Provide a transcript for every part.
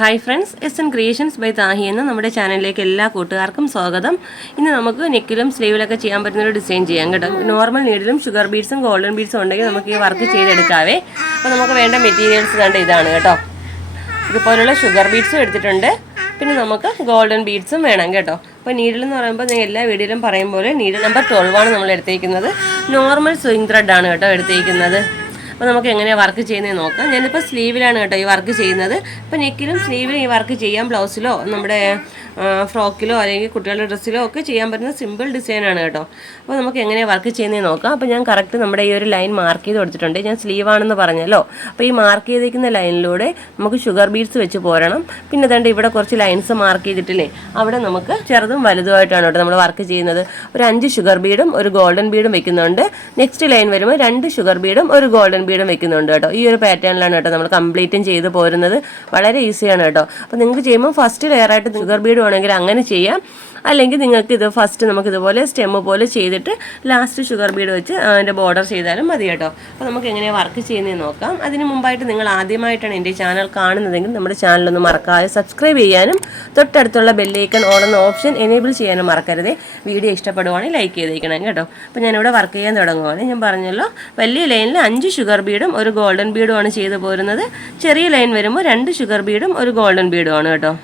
Hi friends, SN Creations by Tahi എന്ന നമ്മുടെ ചാനലിലേക്ക് എല്ലാ കൂട്ടുകാർക്കും സ്വാഗതം. ഇന്ന് നമുക്ക് നെക്കിലും സ്ലീവിലൊക്കെ ചെയ്യാൻ പറ്റുന്ന ഒരു ഡിസൈൻ ചെയ്യാം കേട്ടോ. നോർമൽ നീഡിലും ഷുഗർ ബീഡ്സും ഗോൾഡൻ ബീഡ്സും ഉണ്ടെങ്കിൽ നമുക്ക് ഈ വർക്ക് ചെയ്തെടുക്കാവേ. അപ്പോൾ നമുക്ക് വേണ്ട മെറ്റീരിയൽസ് കണ്ട് ഇതാണ് കേട്ടോ. ഇതുപോലുള്ള ഷുഗർ ബീഡ്സും എടുത്തിട്ടുണ്ട്. പിന്നെ നമുക്ക് ഗോൾഡൻ ബീഡ്സും വേണം കേട്ടോ. അപ്പോൾ നീഡിൽ എന്ന് പറയുമ്പോൾ ഞാൻ എല്ലാ വീഡിയോയിലും പറയും പോലെ നീഡിൽ നമ്പർ 12 ആണ് നമ്മൾ എടുത്തേക്കുന്നത്. നോർമൽ സ്വിങ് ത്രെഡ് ആണ് കേട്ടോ എടുത്തേക്കുന്നത്. അപ്പോൾ നമുക്ക് എങ്ങനെയാണ് വർക്ക് ചെയ്യുന്നത് നോക്കാം. ഞാനിപ്പോൾ സ്ലീവിലാണ് കേട്ടോ ഈ വർക്ക് ചെയ്യുന്നത്. ഇപ്പോൾ നെക്കിലും സ്ലീവിലും ഈ വർക്ക് ചെയ്യാം. ബ്ലൗസിലോ നമ്മുടെ ഫ്രോക്കിലോ അല്ലെങ്കിൽ കുട്ടികളുടെ ഡ്രസ്സിലോ ഒക്കെ ചെയ്യാൻ പറ്റുന്ന സിമ്പിൾ ഡിസൈനാണ് കേട്ടോ. അപ്പോൾ നമുക്ക് എങ്ങനെയാണ് വർക്ക് ചെയ്യുന്നത് നോക്കാം. അപ്പോൾ ഞാൻ കറക്റ്റ് നമ്മുടെ ഈ ഒരു ലൈൻ മാർക്ക് ചെയ്ത് കൊടുത്തിട്ടുണ്ട്. ഞാൻ സ്ലീവാണെന്ന് പറഞ്ഞല്ലോ. അപ്പോൾ ഈ മാർക്ക് ചെയ്തിരിക്കുന്ന ലൈനിലൂടെ നമുക്ക് ഷുഗർ ബീഡ്സ് വെച്ച് പോരണം. പിന്നെ ദാണ്ട് ഇവിടെ കുറച്ച് ലൈൻസ് മാർക്ക് ചെയ്തിട്ടില്ലേ, അവിടെ നമുക്ക് ചെറുതും വലുതുമായിട്ടാണ് കേട്ടോ നമ്മൾ വർക്ക് ചെയ്യുന്നത്. ഒരു 5 ഷുഗർ ബീഡും ഒരു ഗോൾഡൻ ബീഡും വെക്കുന്നുണ്ട്. നെക്സ്റ്റ് ലൈൻ വരുമ്പോൾ 2 ഷുഗർ ബീഡും ഒരു ഗോൾഡൻ ബീഡും വെക്കുന്നുണ്ട് കേട്ടോ. ഈ ഒരു പാറ്റേണിലാണ് കേട്ടോ നമ്മൾ കംപ്ലീറ്റും ചെയ്ത് പോരുന്നത്. വളരെ ഈസിയാണ് കേട്ടോ. അപ്പോൾ നിങ്ങൾക്ക് ചെയ്യുമ്പോൾ ഫസ്റ്റ് ലെയറായിട്ട് ഷുഗർ ബീഡ് വേണമെങ്കിൽ അങ്ങനെ ചെയ്യാം. അല്ലെങ്കിൽ നിങ്ങൾക്ക് ഇത് ഫസ്റ്റ് നമുക്കിതുപോലെ സ്റ്റെമ്മ് പോലെ ചെയ്തിട്ട് ലാസ്റ്റ് ഷുഗർ ബീഡ് വെച്ച് അതിൻ്റെ ബോർഡർ ചെയ്താലും മതി കേട്ടോ. അപ്പോൾ നമുക്ക് എങ്ങനെയാണ് വർക്ക് ചെയ്യുന്നത് നോക്കാം. അതിന് മുമ്പായിട്ട് നിങ്ങൾ ആദ്യമായിട്ടാണ് എൻ്റെ ചാനൽ കാണുന്നതെങ്കിൽ നമ്മുടെ ചാനലൊന്ന് മറക്കാതെ സബ്സ്ക്രൈബ് ചെയ്യാനും തൊട്ടടുത്തുള്ള ബെല്ലൈക്കൺ ഓൺ എന്ന ഓപ്ഷൻ എനേബിൾ ചെയ്യാനും മറക്കരുതേ. വീഡിയോ ഇഷ്ടപ്പെടുവാണെങ്കിൽ ലൈക്ക് ചെയ്തേക്കണം കേട്ടോ. അപ്പോൾ ഞാനിവിടെ വർക്ക് ചെയ്യാൻ തുടങ്ങുവാണ്. ഞാൻ പറഞ്ഞല്ലോ, വലിയ ലൈനിൽ 5 ഷുഗർ ബീഡും ഒരു ഗോൾഡൻ ബീഡുമാണ് ചെയ്ത് പോരുന്നത്. ചെറിയ ലൈൻ വരുമ്പോൾ 2 ഷുഗർ ബീഡും ഒരു ഗോൾഡൻ ബീഡുമാണ് കേട്ടോ.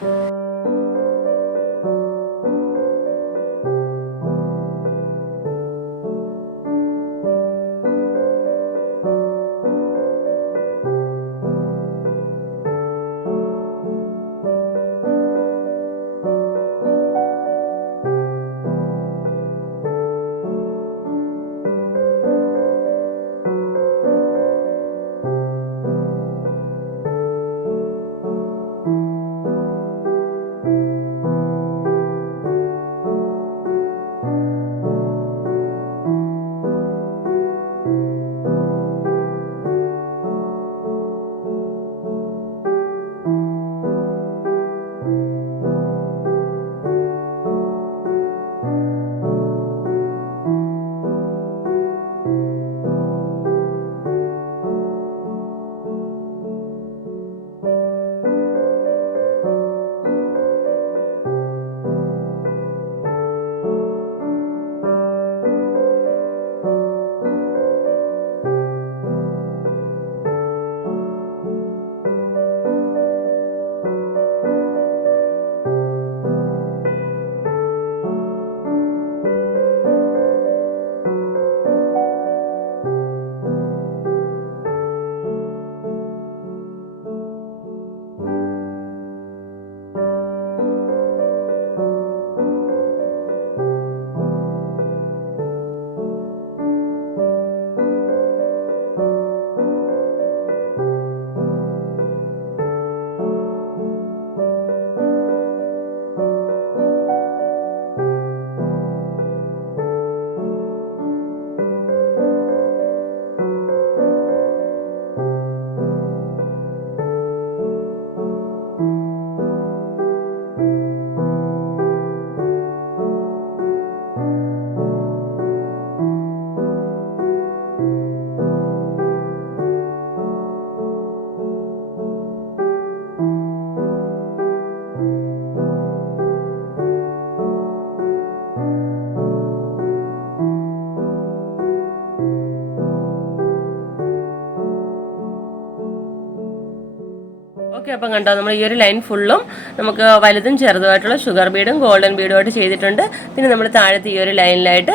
ഓക്കെ, അപ്പം കണ്ടോ, നമ്മൾ ഈ ഒരു ലൈൻ ഫുള്ളും നമുക്ക് വലുതും ചെറുതുമായിട്ടുള്ള ഷുഗർ ബീഡും ഗോൾഡൻ ബീഡുമായിട്ട് ചെയ്തിട്ടുണ്ട്. പിന്നെ നമ്മൾ താഴത്തെ ഈ ഒരു ലൈനിലായിട്ട്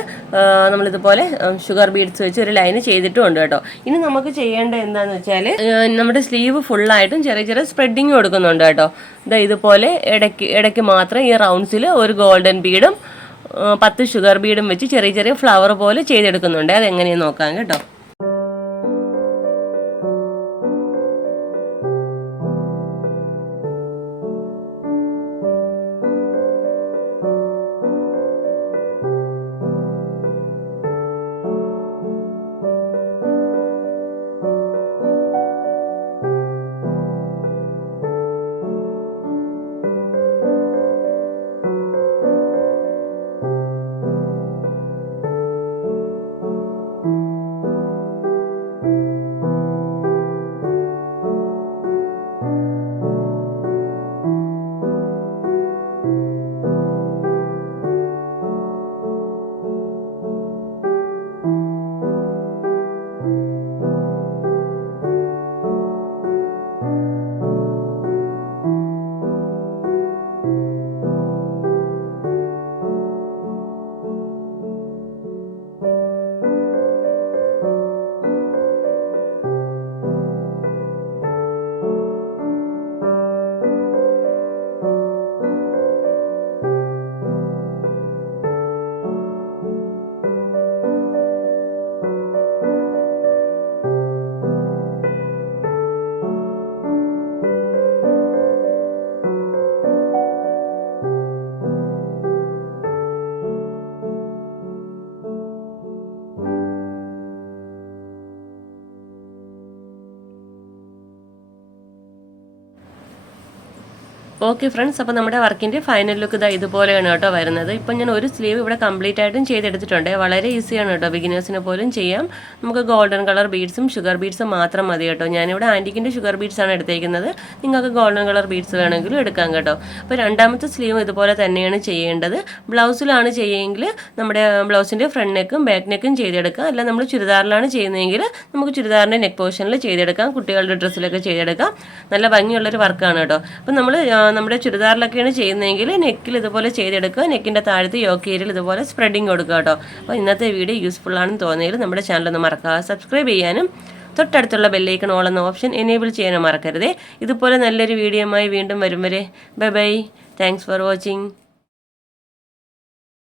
നമ്മളിതുപോലെ ഷുഗർ ബീഡ്സ് വെച്ച് ഒരു ലൈന് ചെയ്തിട്ടുമുണ്ട് കേട്ടോ. ഇനി നമുക്ക് ചെയ്യേണ്ടത് എന്താണെന്ന് വെച്ചാൽ നമ്മുടെ സ്ലീവ് ഫുള്ളായിട്ടും ചെറിയ ചെറിയ സ്പ്രെഡിങ് കൊടുക്കുന്നുണ്ട് കേട്ടോ. ഇതുപോലെ ഇടയ്ക്ക് മാത്രം ഈ റൗണ്ട്സിൽ ഒരു ഗോൾഡൻ ബീഡും 10 ഷുഗർ ബീഡും വെച്ച് ചെറിയ ചെറിയ ഫ്ലവർ പോലെ ചെയ്തെടുക്കുന്നുണ്ട്. അതെങ്ങനെയാണെന്ന് നോക്കാം കേട്ടോ. ഓക്കെ ഫ്രണ്ട്സ്, അപ്പോൾ നമ്മുടെ വർക്കിൻ്റെ ഫൈനൽ ലുക്ക് ഇതാ ഇതുപോലെയാണ് കേട്ടോ വരുന്നത്. ഇപ്പം ഞാൻ ഒരു സ്ലീവ് ഇവിടെ കംപ്ലീറ്റ് ആയിട്ടും ചെയ്തെടുത്തിട്ടുണ്ട്. വളരെ ഈസിയാണ് കേട്ടോ, ബിഗിനേഴ്സിന് പോലും ചെയ്യാം. നമുക്ക് ഗോൾഡൻ കളർ ബീഡ്സും ഷുഗർ ബീഡ്സും മാത്രം മതി കേട്ടോ. ഞാനിവിടെ ആൻറ്റിക്കിൻ്റെ ഷുഗർ ബീഡ്സ് ആണ് എടുത്തേക്കുന്നത്. നിങ്ങൾക്ക് ഗോൾഡൻ കളർ ബീഡ്സ് വേണമെങ്കിലും എടുക്കാം കേട്ടോ. അപ്പോൾ രണ്ടാമത്തെ സ്ലീവ് ഇതുപോലെ തന്നെയാണ് ചെയ്യേണ്ടത്. ബ്ലൗസിലാണ് ചെയ്യുമെങ്കിൽ നമ്മുടെ ബ്ലൗസിൻ്റെ ഫ്രണ്ട് നെക്കും ബാക്ക് നെക്കും ചെയ്തെടുക്കാം. അല്ല നമ്മൾ ചുരിദാറിലാണ് ചെയ്യുന്നതെങ്കിൽ നമുക്ക് ചുരിദാറിൻ്റെ നെക്ക് പോർഷനിൽ ചെയ്തെടുക്കാം. കുട്ടികളുടെ ഡ്രസ്സിലൊക്കെ ചെയ്തെടുക്കാം. നല്ല ഭംഗിയുള്ളൊരു വർക്കാണ് കേട്ടോ. അപ്പം നമ്മൾ നമ്മുടെ ചുരിദാറിലൊക്കെയാണ് ചെയ്യുന്നതെങ്കിൽ നെക്കിൽ ഇതുപോലെ ചെയ്തെടുക്കുക. നെക്കിൻ്റെ താഴത്ത് യോക്ക് ഏരിയയിൽ ഇതുപോലെ സ്പ്രെഡിങ് കൊടുക്കുക കേട്ടോ. അപ്പോൾ ഇന്നത്തെ വീഡിയോ യൂസ്ഫുൾ ആണെന്ന് തോന്നിയെങ്കിൽ നമ്മുടെ ചാനൽ ഒന്ന് മറക്കാതെ സബ്സ്ക്രൈബ് ചെയ്യാനും തൊട്ടടുത്തുള്ള ബെല്ലൈക്കൺ ഓൾ എന്ന ഓപ്ഷൻ എനേബിൾ ചെയ്യാനും മറക്കരുതേ. ഇതുപോലെ നല്ലൊരു വീഡിയോയുമായി വീണ്ടും വരും വരെ bye bye. Thanks for watching.